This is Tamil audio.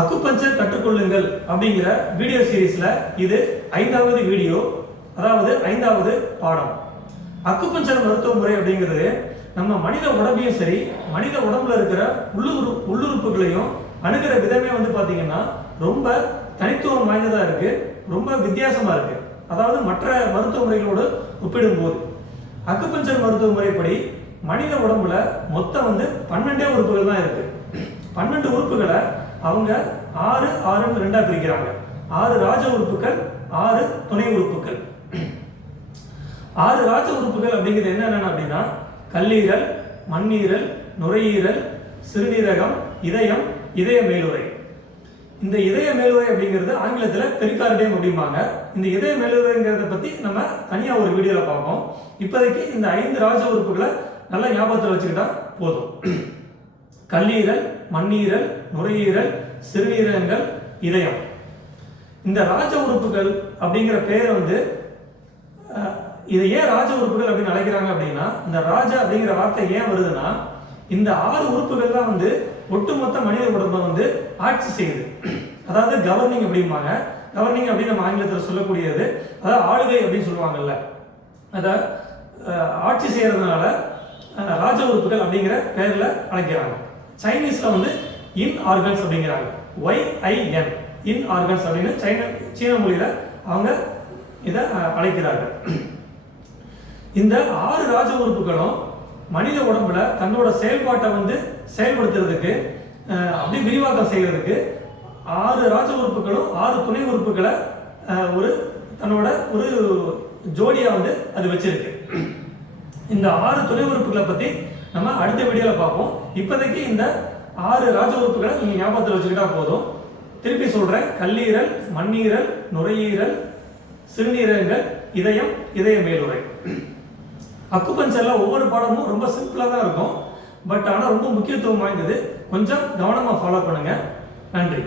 அக்குபஞ்சர் கற்றுக்கொள்ளுங்கள் அப்படிங்கிற வீடியோ சீரீஸ்ல இது 5வது வீடியோ, அதாவது 5வது பாடம். அக்குபஞ்சர் மருத்துவ முறை அப்படிங்கிறது நம்ம மனித உடம்பையும் சரி, மனித உடம்புல இருக்கிற உள்ளுறுப்புகளையும் அணுகிற விதமே பாத்தீங்கன்னா ரொம்ப தனித்துவம் வாய்ந்ததா இருக்கு, ரொம்ப வித்தியாசமா இருக்கு. அதாவது மற்ற மருத்துவ முறைகளோடு ஒப்பிடும்போது அக்குபஞ்சர் மருத்துவ முறைப்படி மனித உடம்புல மொத்தம் 12 உறுப்புகள் தான் இருக்கு. 12 உறுப்புகளை அவங்க 6 ரெண்டா பிரிக்கிறாங்க. 6 ராஜ உறுப்புகள், 6 துணை உறுப்புகள். 6 ராஜ உறுப்புகள் அப்படிங்கிறது என்னென்ன அப்படின்னா கல்லீரல், மண்ணீரல், நுரையீரல், சிறுநீரகம், இதயம், இதய மேலுறை. இந்த இதய மேலுறை அப்படிங்கிறது ஆங்கிலத்தில் பெரிகார்டியம் அப்படிம்பாங்க. இந்த இதய மேலுறைங்கிறத பத்தி நம்ம தனியா ஒரு வீடியோல பார்ப்போம். இப்போதைக்கு இந்த 5 ராஜ உறுப்புகளை நல்லா ஞாபகத்தில் வச்சுக்கிட்டா போதும். கல்லீரல், மண்ணீரல், நுரையீரல், சிறுநீரகங்கள், இதயம். இந்த ராஜ உறுப்புகள் அப்படிங்கிற பேர் இதை ஏன் ராஜ உறுப்புகள் அப்படின்னு அழைக்கிறாங்க அப்படின்னா, இந்த ராஜா அப்படிங்கிற வார்த்தை ஏன் வருதுன்னா, இந்த 6 உறுப்புகள் தான் ஒட்டுமொத்த மனித உடம்பை ஆட்சி செய்யுது. அதாவது கவர்னிங் அப்படிம்பாங்க. கவர்னிங் அப்படின்னு நம்ம ஆங்கிலத்தில் சொல்லக்கூடியது, அதாவது ஆளுகை அப்படின்னு சொல்லுவாங்கல்ல, அதை ஆட்சி செய்யறதுனால ராஜ உறுப்புகள் அப்படிங்கிற பேர்ல அழைக்கிறாங்க. சைனீஸ்ல இன் ஆர்கன்ஸ் அப்படிங்கிறாங்க. YIN இன் ஆர்கன்ஸ் அப்படின்னு சீன மொழியில அவங்க இதை அழைக்கிறார்கள். இந்த 6 ராஜ உறுப்புகளும் மனித உடம்புல தன்னோட செயல்பாட்டை செயல்படுத்துறதுக்கு அப்படி விரிவாக்கம் செய்யறதுக்கு 6 ராஜ உறுப்புகளும் 6 துணை உறுப்புகளை தன்னோட ஒரு ஜோடியா அது வச்சிருக்கு. இந்த 6 துணை உறுப்புகளை பத்தி நம்ம அடுத்த வீடியோல பார்ப்போம். இப்போதைக்கு இந்த 6 ராஜ உறுப்புகளை நீங்க ஞாபகத்தில் வச்சுக்கிட்டா போதும். திருப்பி சொல்றேன்: கல்லீரல், மண்ணீரல், நுரையீரல், சிறுநீரகங்கள், இதயம், இதய மேலுறை. அக்குபஞ்சர்ல ஒவ்வொரு பாடமும் ரொம்ப சிம்பிளா தான் இருக்கும், பட் ஆனால் ரொம்ப முக்கியத்துவம் வாய்ந்தது. கொஞ்சம் கவனமா ஃபாலோ பண்ணுங்க. நன்றி.